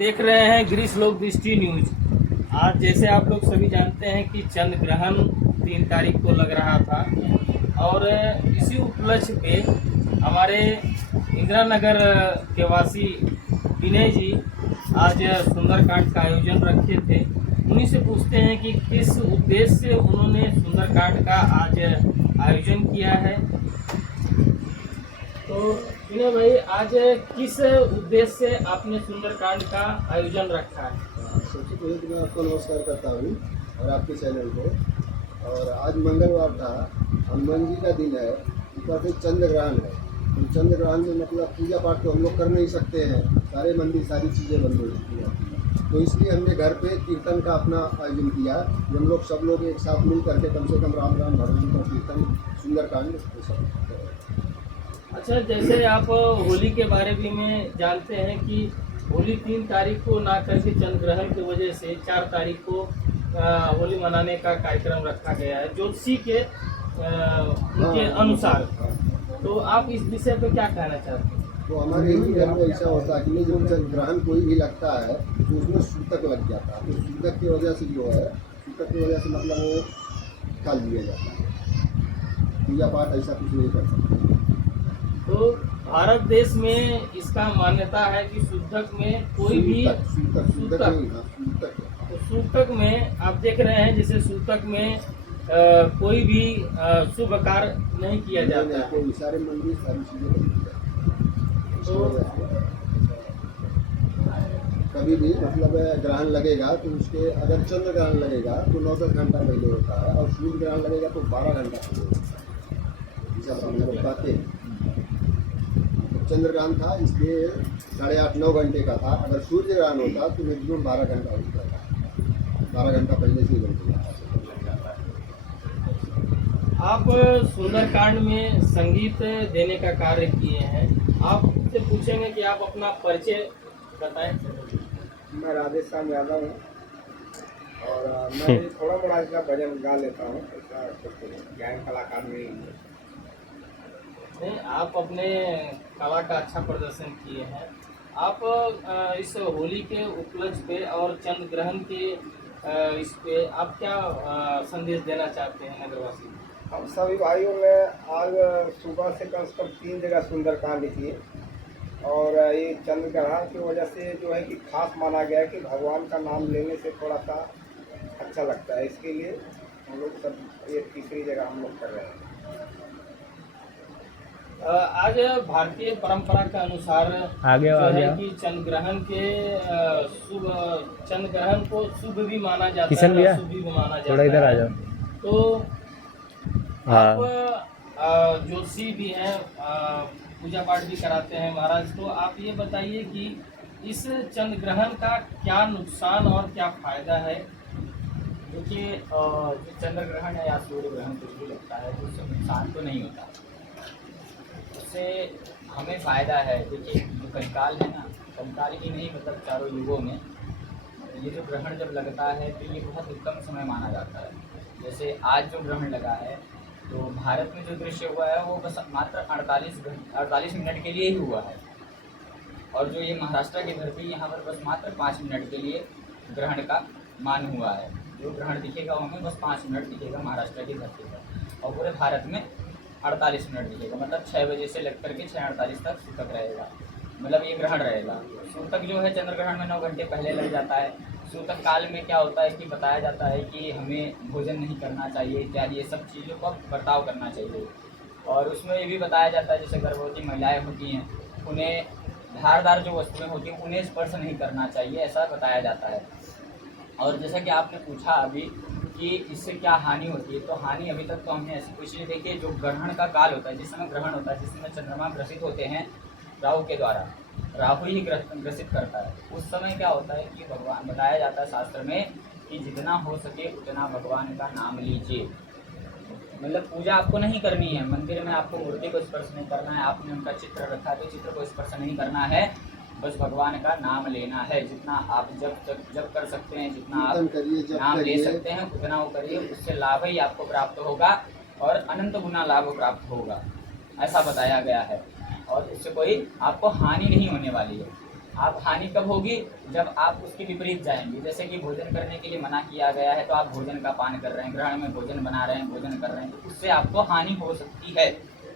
देख रहे हैं गिरीश लोक दृष्टि न्यूज। आज जैसे आप लोग सभी जानते हैं कि चंद्र ग्रहण 3 तारीख को लग रहा था और इसी उपलक्ष्य पे हमारे इंदिरा नगर के वासी विनय जी आज सुंदरकांड का आयोजन रखे थे। उन्हीं से पूछते हैं कि किस उद्देश्य से उन्होंने सुंदरकांड का आज आयोजन किया है। तो विनय भाई, आज किस उद्देश्य से आपने सुंदरकांड का आयोजन रखा है? सबसे पहले तो मैं आपको नमस्कार करता हूँ और आपके चैनल को। और आज मंगलवार था, हनुमान जी का दिन है, ऊपर से चंद्र ग्रहण है। तो चंद्र ग्रहण में मतलब पूजा पाठ तो हम लोग कर नहीं सकते हैं, सारे मंदिर सारी चीज़ें बंद हो चुकी हैं। तो इसलिए हमने घर पे कीर्तन का अपना आयोजन किया। हम लोग सब लोग एक साथ मिल करके कम से कम राम राम भगवान का कीर्तन सुंदरकांड अच्छा, जैसे आप होली के बारे में जानते हैं कि होली 3 तारीख को ना करके चंद्र ग्रहण की वजह से 4 तारीख को होली मनाने का कार्यक्रम रखा गया है ज्योतिषी के उनके अनुसार। तो आप इस विषय पे क्या कहना चाहते हैं? तो हमारे हिंदू धर्म में ऐसा होता है कि जब चंद्र ग्रहण कोई भी लगता है तो उसमें सूतक लग जाता है। तो सूतक की वजह से जो है, सूतक की वजह से मतलब वो निकाल दिया जाता है। पूजा पाठ ऐसा कुछ नहीं कर सकते। तो भारत देश में इसका मान्यता है कि सूतक में कोई भी सूतक में आप देख रहे हैं, जैसे सूतक में कोई भी शुभ कार्य नहीं किया जाता है। सारे मंदिर सारी चीजें तो कभी भी मतलब ग्रहण लगेगा तो उसके अगर चंद्र ग्रहण लगेगा तो 9-10 घंटा पहले होता है और सूर्य ग्रहण लगेगा तो 12 घंटा पहले होता है। ऐसा हम लोग बताते हैं। चंद्र ग्रहण था इसलिए 8:30-9 घंटे का था। अगर सूर्य ग्रहण होता तो मैक्सिमम 12 घंटा होता था। 12 घंटा पहले से ही बन जाता। आप सुंदरकांड में संगीत देने का कार्य किए हैं। आपसे पूछेंगे कि आप अपना परिचय बताएं। मैं राधेश्याम यादव हूँ और मैं थोड़ा बड़ा इसका भजन गा लेता हूँ। ऐसा कुछ गायन कलाकार नहीं हूँ। नहीं, आप अपने कला का अच्छा प्रदर्शन किए हैं। आप इस होली के उपलक्ष्य पे और चंद्र ग्रहण के इस पे आप क्या संदेश देना चाहते हैं नगरवासी को? हम सभी भाइयों ने आज सुबह से कम 3 जगह सुंदरकांड किए और ये चंद्र ग्रहण की वजह से जो है कि खास माना गया है कि भगवान का नाम लेने से थोड़ा सा अच्छा लगता है। इसके लिए हम लोग सब ये तीसरी जगह हम लोग कर रहे हैं। आज भारतीय परंपरा के अनुसार आगे जो आगे है कि चंद्र ग्रहण के शुभ चंद्र ग्रहण को शुभ भी माना जाता किशन है भैया, और शुभ भी माना जाता थोड़ा इधर आ है। जाओ। तो हाँ। आप ज्योतिषी भी हैं, पूजा पाठ भी कराते हैं महाराज। तो आप ये बताइए कि इस चंद्र ग्रहण का क्या नुकसान और क्या फायदा है? देखिए, जो चंद्र ग्रहण है या सूर्य ग्रहण कुछ भी लगता है तो उससे नुकसान तो नहीं होता, उससे हमें फ़ायदा है। देखिए, जो कंकाल है ना, कंकाल ही नहीं मतलब चारों युगों में ये जो ग्रहण जब लगता है तो ये बहुत उत्तम समय माना जाता है। जैसे आज जो ग्रहण लगा है तो भारत में जो दृश्य हुआ है वो बस मात्र 48 मिनट के लिए ही हुआ है, और जो ये महाराष्ट्र की धरती यहाँ पर बस मात्र 5 मिनट के लिए ग्रहण का मान हुआ है। जो ग्रहण दिखेगा वो हमें बस 5 मिनट दिखेगा महाराष्ट्र की धरती पर, और पूरे भारत में 48 मिनट दिखेगा। मतलब 6 बजे से लेकर के 6:48 तक सूतक रहेगा, मतलब ये ग्रहण रहेगा। सूतक जो है चंद्र ग्रहण में 9 घंटे पहले लग जाता है। सूतक काल में क्या होता है कि बताया जाता है कि हमें भोजन नहीं करना चाहिए इत्यादि, ये सब चीज़ों का बर्ताव करना चाहिए। और उसमें ये भी बताया जाता है जैसे गर्भवती महिलाएँ होती हैं उन्हें धारदार जो वस्तुएं होती हैं उन्हें स्पर्श नहीं करना चाहिए, ऐसा बताया जाता है। और जैसा कि आपने पूछा अभी कि इससे क्या हानि होती है, तो हानि अभी तक तो हमने ऐसी कुछ नहीं देखी है। जो ग्रहण का काल होता है, जिस समय ग्रहण होता है, जिस समय चंद्रमा ग्रसित होते हैं राहु के द्वारा, राहु ही ग्रसित करता है, उस समय क्या होता है कि भगवान, बताया जाता है शास्त्र में कि जितना हो सके उतना भगवान का नाम लीजिए। मतलब पूजा आपको नहीं करनी है, मंदिर में आपको मूर्ति को स्पर्श नहीं करना है, आपने उनका चित्र रखा है तो चित्र को स्पर्श नहीं करना है, बस भगवान का नाम लेना है। जितना आप जब कर सकते हैं, जितना आप नाम ले सकते हैं उतना वो करिए, उससे लाभ ही आपको प्राप्त होगा और अनंत गुना लाभ प्राप्त होगा, ऐसा बताया गया है। और इससे कोई आपको हानि नहीं होने वाली है। आप हानि कब होगी? जब आप उसके विपरीत जाएंगे। जैसे कि भोजन करने के लिए मना किया गया है तो आप भोजन का पान कर रहे हैं, ग्रहण में भोजन बना रहे हैं, भोजन कर रहे हैं, तो उससे आपको हानि हो सकती है,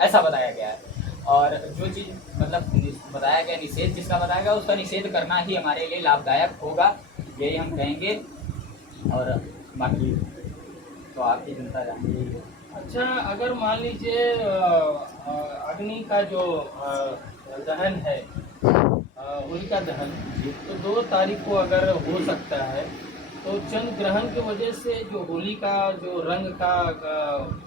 ऐसा बताया गया है। और जो चीज़ मतलब बताया गया, निषेध जिसका बताया गया उसका निषेध करना ही हमारे लिए लाभदायक होगा, यही हम कहेंगे। और बाकी तो आपकी जनता जानेगी। अच्छा, अगर मान लीजिए अग्नि का जो दहन है, होलिका दहन, तो 2 तारीख को अगर हो सकता है तो चंद्र ग्रहण की वजह से जो होली का जो रंग का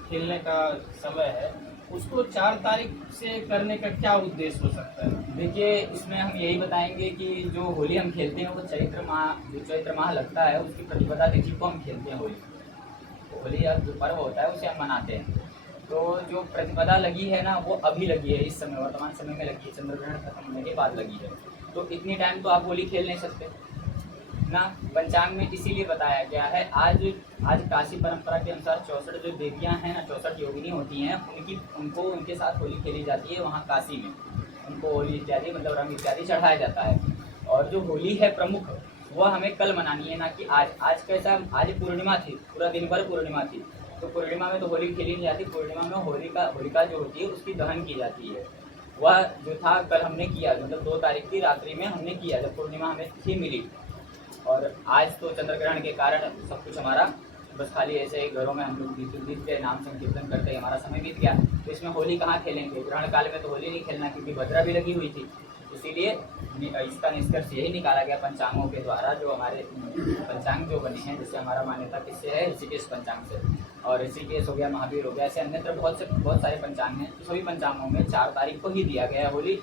खेलने का समय है उसको 4 तारीख से करने का क्या उद्देश्य हो सकता है? देखिए, इसमें हम यही बताएंगे कि जो होली हम खेलते हैं वो चैत्र माह लगता है, उसकी प्रतिपदा तिथि को हम खेलते हैं। होली जो पर्व होता है उसे हम मनाते हैं। तो जो प्रतिपदा लगी है ना वो अभी लगी है, इस समय वर्तमान समय में लगी है, चंद्र ग्रहण खत्म होने के बाद लगी है। तो इतनी टाइम तो आप होली खेल नहीं सकते ना, पंचांग में इसीलिए बताया गया है। आज काशी परंपरा के अनुसार 64 जो देवियां हैं ना, 64 योगिनी होती हैं, उनके साथ होली खेली जाती है वहाँ काशी में। उनको होली इत्यादि मतलब रंग इत्यादि चढ़ाया जाता है। और जो होली है प्रमुख वह हमें कल मनानी है, ना कि आज कैसा, आज पूर्णिमा थी, पूरा दिन भर पूर्णिमा थी, तो पूर्णिमा में तो होली खेली नहीं जाती। पूर्णिमा में होलिका जो होती है उसकी दहन की जाती है। वह जो था कल हमने किया, मतलब 2 तारीख की रात्रि में हमने किया जब पूर्णिमा हमें थी मिली। और आज तो चंद्र ग्रहण के कारण सब कुछ हमारा बस खाली ऐसे ही घरों में हम लोग गीत के नाम संकीर्तन करते हैं, हमारा समय बीत गया। तो इसमें होली कहाँ खेलेंगे? ग्रहण काल में तो होली नहीं खेलना, क्योंकि भद्रा भी लगी हुई थी। इसीलिए इसका निष्कर्ष यही निकाला गया पंचांगों के द्वारा, जो हमारे पंचांग जो बने हैं, जैसे हमारा मान्यता किससे है? ऋषिकेश पंचांग से। और ऋषिकेश हो गया, महावीर हो गया, ऐसे अन्यत्र बहुत सारे पंचांग हैं। तो सभी पंचांगों में 4 तारीख को ही दिया गया है होली,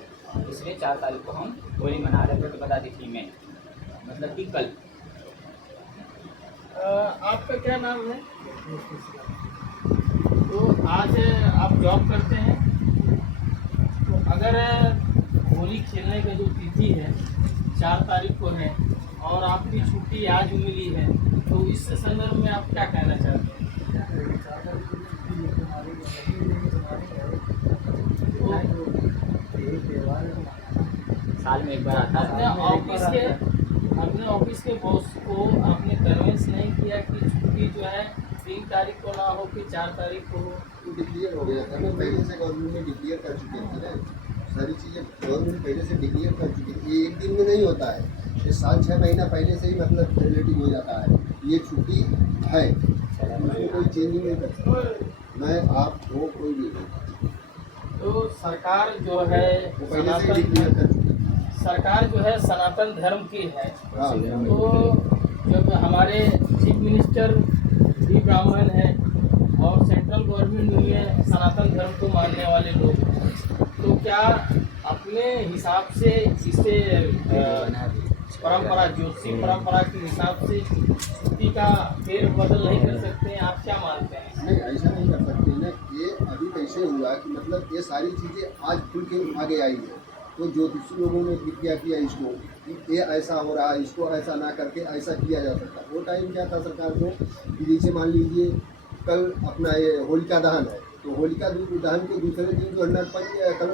इसलिए 4 तारीख को हम होली मना रहे प्रतिपदा तिथि में, मतलब कि कल। आपका क्या नाम है? तो आज आप जॉब करते हैं, तो अगर होली खेलने का जो तिथि है 4 तारीख को है और आपकी छुट्टी आज मिली है, तो इस संदर्भ में आप क्या कहना चाहते हैं? साल में एक बार आता अपने है। ऑफिस के बॉस को आपने कन्विंस नहीं किया कि छुट्टी जो है 3 तारीख को ना हो कि 4 तारीख को हो? तो डिक्लेयर हो गया था ना, पहले से गवर्नमेंट ने डिक्लेयर कर चुके थे ना, सारी चीज़ें गवर्नमेंट पहले से डिक्लेयर कर चुकी थी। ये एक दिन में नहीं होता है, ये 7-6 महीना पहले से ही मतलब रिलेटिव हो जाता है, ये छुट्टी है, उसमें कोई चेंजिंग नहीं कर सकता, मैं आप हो कोई भी नहीं। तो सरकार जो है वो पहले से ही डिक्लेयर कर चुकी थी। सरकार जो है सनातन धर्म की है, हाँ, तो जब हमारे चीफ मिनिस्टर भी ब्राह्मण है और सेंट्रल गवर्नमेंट भी है सनातन धर्म को मानने वाले लोग, तो क्या अपने हिसाब से इसे परंपरा ज्योतिषी परंपरा के हिसाब से छुट्टी का फेर बदल नहीं कर सकते हैं? आप क्या मानते हैं? नहीं, ऐसा नहीं कर सकते ना। ये अभी कैसे हुआ कि मतलब ये सारी चीज़ें आज खुल के आगे आई है, तो ज्योतिषी लोगों ने क्या किया इसको कि ये ऐसा हो रहा है, इसको ऐसा ना करके ऐसा किया जा सकता। वो टाइम क्या था सरकार को कि जैसे मान लीजिए कल अपना ये होलिका दहन है, तो होलिका दहन के दूसरे दिन जो कलर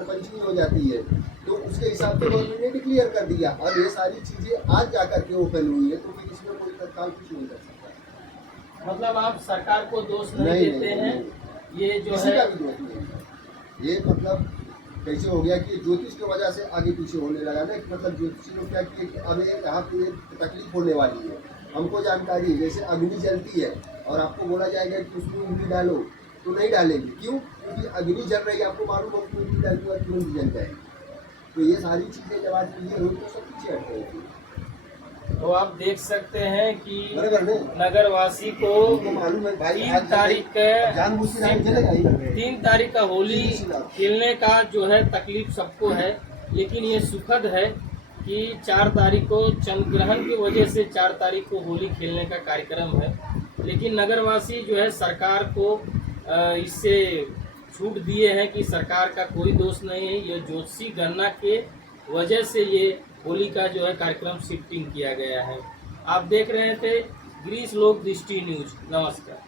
पंचमी हो जाती है, तो उसके हिसाब से गवर्नमेंट ने डिक्लेयर कर दिया। और ये सारी चीज़ें आज जा करके ओपन हुई है, तो फिर इसमें कोई तत्काल कुछ नहीं कर सकता। मतलब आप सरकार को दोष नहीं नहीं, देते नहीं, हैं, ये जो किसी है का भी दोष नहीं है। ये मतलब कैसे हो गया कि ज्योतिष की वजह से आगे पीछे होने लगा ना, कि मतलब ज्योतिषी लोग क्या किए कि अब ये यहाँ पे तकलीफ होने वाली है, हमको जानकारी है, जैसे अग्नि जलती है और आपको बोला जाएगा कि उसमें उंगली डालो, तो नहीं डालेंगे। क्यों? क्योंकि अग्नि जल रही है, आपको मालूम हो कि उंगली डालती है तुरंत जल जाएगी। तो ये सारी चीज़ें जब आज क्लियर हुई तो सब पीछे हट गई। तो आप देख सकते हैं कि बराबर नहीं, नगरवासी को हमको मालूम है भाई, 3 तारीख जानबूझ के नहीं जलेगा ही। 3 तारीख का होली खेलने का जो है तकलीफ सबको है, लेकिन ये सुखद है कि 4 तारीख को चंद्र ग्रहण की वजह से 4 तारीख को होली खेलने का कार्यक्रम है। लेकिन नगरवासी जो है सरकार को इससे छूट दिए हैं कि सरकार का कोई दोष नहीं है, ये ज्योतिषी गणना के वजह से ये होली का जो है कार्यक्रम शिफ्टिंग किया गया है। आप देख रहे थे ग्रीस लोक दृष्टि न्यूज। नमस्कार।